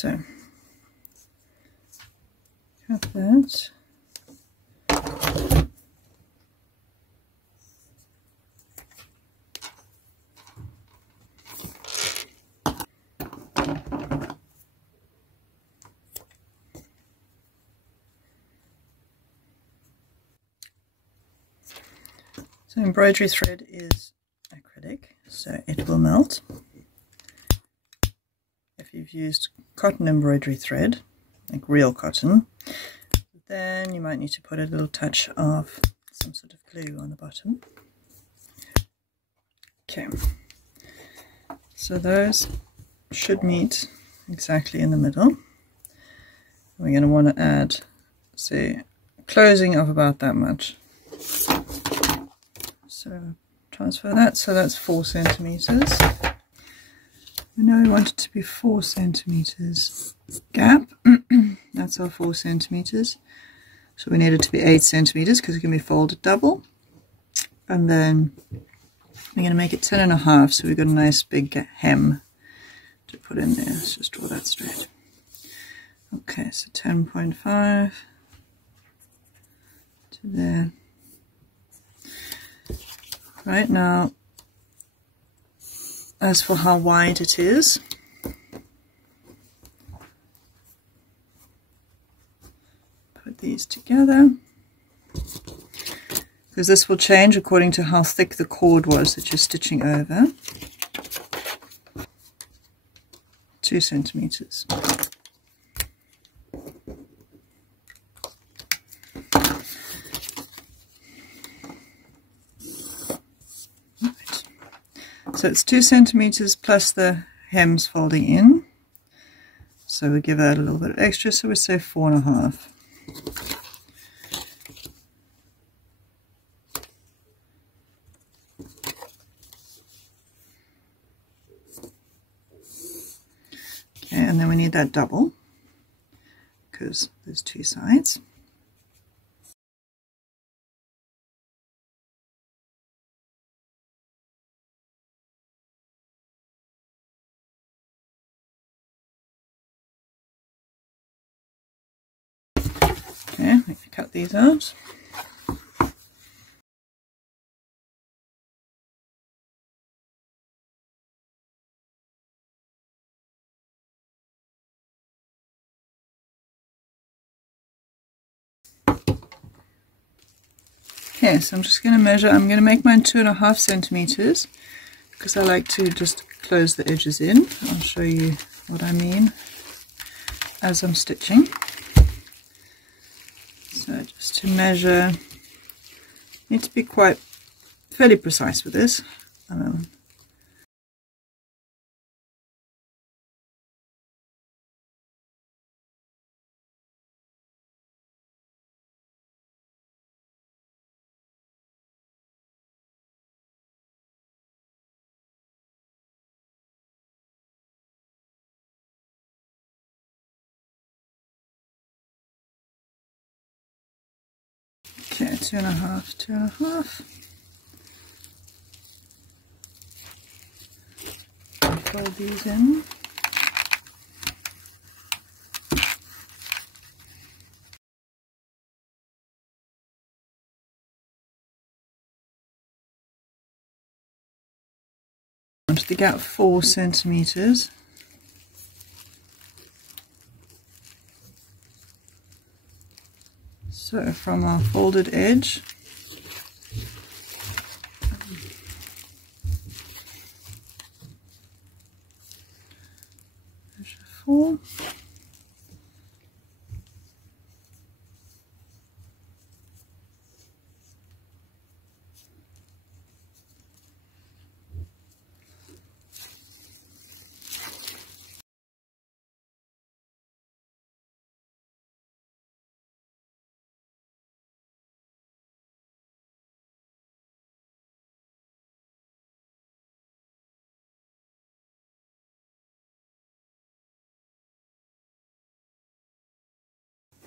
so cut that. So embroidery thread is acrylic, so it will melt. If you've used cotton embroidery thread, like real cotton, then you might need to put a little touch of some sort of glue on the bottom. Okay, so those should meet exactly in the middle. We're going to want to add, say, a closing of about that much. So transfer that, so that's 4 centimeters. We know we want it to be 4 centimeters gap. That's our 4 centimeters. So we need it to be 8 centimeters because it can be folded double. And then we're going to make it 10.5, so we've got a nice big hem to put in there. Let's just draw that straight. Okay, so 10.5 to there. Right now, as for how wide it is, put these together, because this will change according to how thick the cord was that you're stitching over. 2 centimeters. So it's 2 centimeters plus the hems folding in. So we give that a little bit of extra, so we say 4.5. Okay, and then we need that double because there's 2 sides. Okay, I'm going to cut these out. Okay, so I'm just going to measure. I'm going to make mine 2.5 centimeters because I like to just close the edges in. I'll show you what I mean as I'm stitching. So just to measure, need to be fairly precise with this. Okay, 2.5, 2.5. Fold these in. Want to get 4 centimeters. So from our folded edge, measure 4.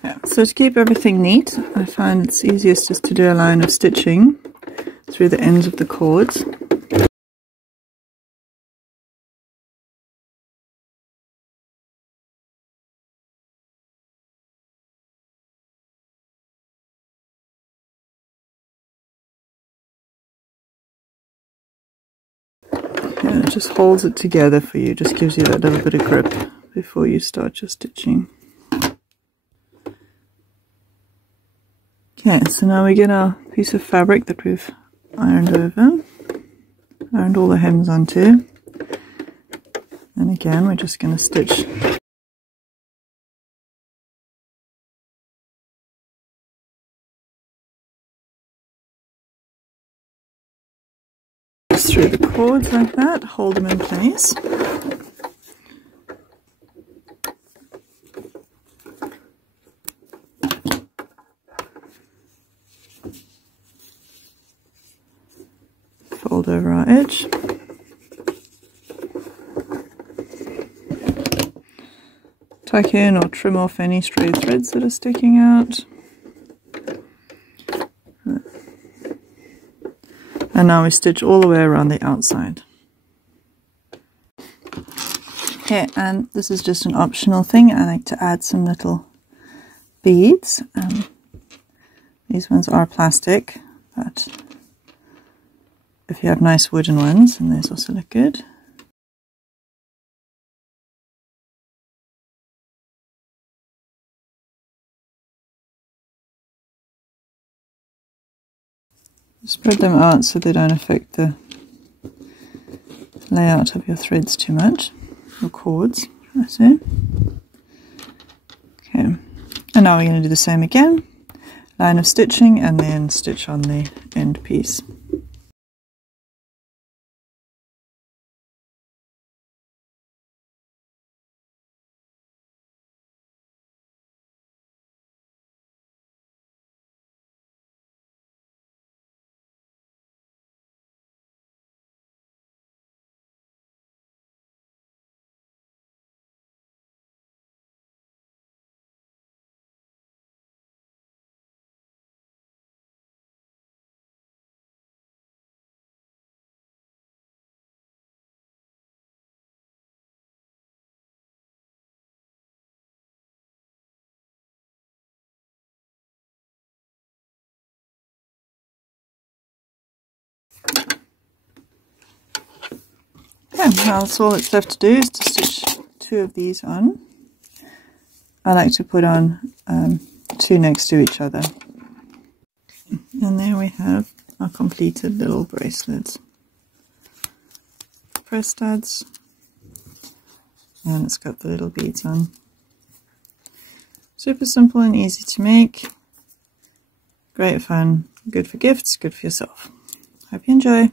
Yeah, so to keep everything neat, I find it's easiest just to do a line of stitching through the ends of the cords. and it just holds it together for you, just gives you that little bit of grip before you start your stitching. Okay, so now we get our piece of fabric that we've ironed over, ironed all the hems onto, and again we're just going to stitch through the cords like that, hold them in place. Fold over our edge. Tuck in or trim off any stray threads that are sticking out. And now we stitch all the way around the outside. Okay, and this is just an optional thing. I like to add some little beads. These ones are plastic, but if you have nice wooden ones, and these also look good. Spread them out so they don't affect the layout of your threads too much, or cords, I say. Okay, and now we're going to do the same again. Line of stitching and then stitch on the end piece. Okay, now that's all that's left to do is to stitch two of these on. I like to put on two next to each other. And there we have our completed little bracelets. Press studs, and it's got the little beads on. Super simple and easy to make. Great fun, good for gifts, good for yourself. Hope you enjoy.